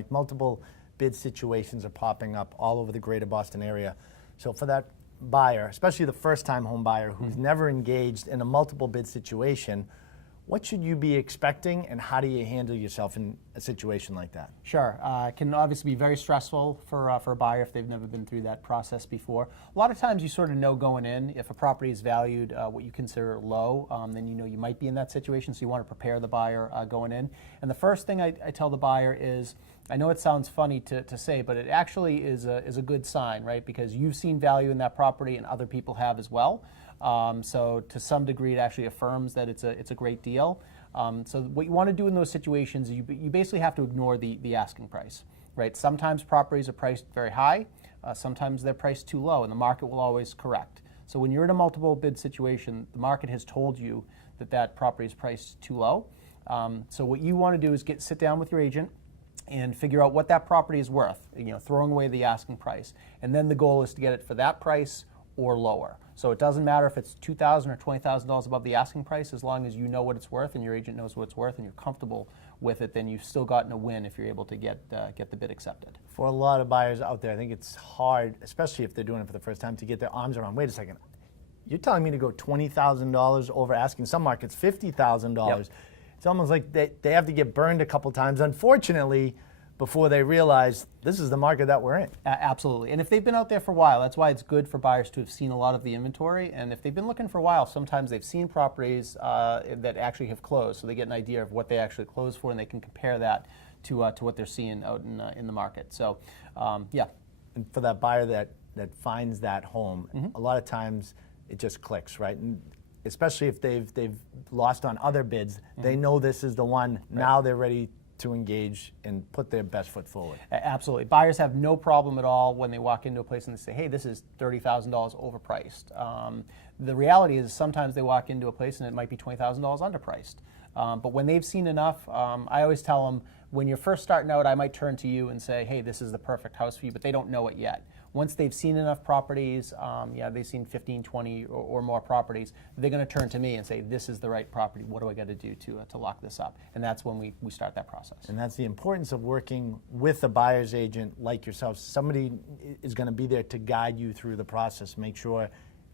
Mike. Multiple bid situations are popping up all over the greater Boston area. So for that buyer, especially the first-time home buyer who's never engaged in a multiple bid situation, what should you be expecting, and how do you handle yourself in a situation like that? Sure. It can obviously be very stressful for a buyer if they've never been through that process before. A lot of times you sort of know going in, if a property is valued what you consider low, then you know you might be in that situation, so you want to prepare the buyer going in. And the first thing I tell the buyer is, I know it sounds funny to say, but it actually is a good sign, right? Because you've seen value in that property and other people have as well. So to some degree, it actually affirms that it's a great deal. So what you want to do in those situations is you basically have to ignore the asking price, right? Sometimes properties are priced very high, sometimes they're priced too low, and the market will always correct. So when you're in a multiple bid situation, the market has told you that property is priced too low. So what you want to do is sit down with your agent and figure out what that property is worth, throwing away the asking price. And then the goal is to get it for that price or lower. So it doesn't matter if it's $2,000 or $20,000 above the asking price, as long as you know what it's worth and your agent knows what it's worth and you're comfortable with it, then you've still gotten a win if you're able to get the bid accepted. For a lot of buyers out there, I think it's hard, especially if they're doing it for the first time, to get their arms around, wait a second, you're telling me to go $20,000 over asking, some markets $50,000. Yep. It's almost like they have to get burned a couple times, unfortunately, before they realize this is the market that we're in. Absolutely. And if they've been out there for a while, that's why it's good for buyers to have seen a lot of the inventory. And if they've been looking for a while, sometimes they've seen properties that actually have closed, so they get an idea of what they actually closed for, and they can compare that to what they're seeing out in the market. So, yeah. And for that buyer that finds that home, a lot of times it just clicks, right? And especially if they've lost on other bids, they know this is the one. Right. Now they're ready to engage and put their best foot forward. Absolutely. Buyers have no problem at all when they walk into a place and they say, hey, this is $30,000 overpriced. The reality is sometimes they walk into a place and it might be $20,000 underpriced. But when they've seen enough, I always tell them, when you're first starting out, I might turn to you and say, hey, this is the perfect house for you, but they don't know it yet. Once they've seen enough properties, they've seen 15, 20 or more properties, they're going to turn to me and say, this is the right property. What do I got to do to lock this up? And that's when we start that process. And that's the importance of working with a buyer's agent like yourself. Somebody is going to be there to guide you through the process, make sure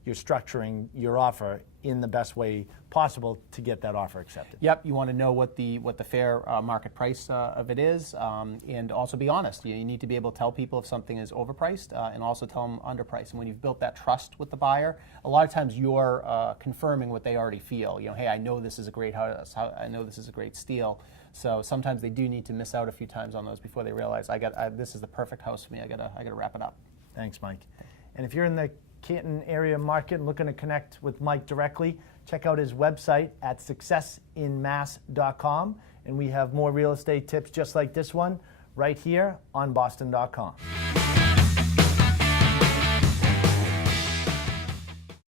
you're structuring your offer in the best way possible to get that offer accepted. Yep, you want to know what the fair market price of it is, and also be honest. You need to be able to tell people if something is overpriced, and also tell them underpriced. And when you've built that trust with the buyer, a lot of times you're confirming what they already feel. Hey, I know this is a great house. I know this is a great steal. So sometimes they do need to miss out a few times on those before they realize this is the perfect house for me. I gotta wrap it up. Thanks, Mike. And if you're in the Canton area market and looking to connect with Mike directly, check out his website at successinmass.com, and we have more real estate tips just like this one right here on boston.com.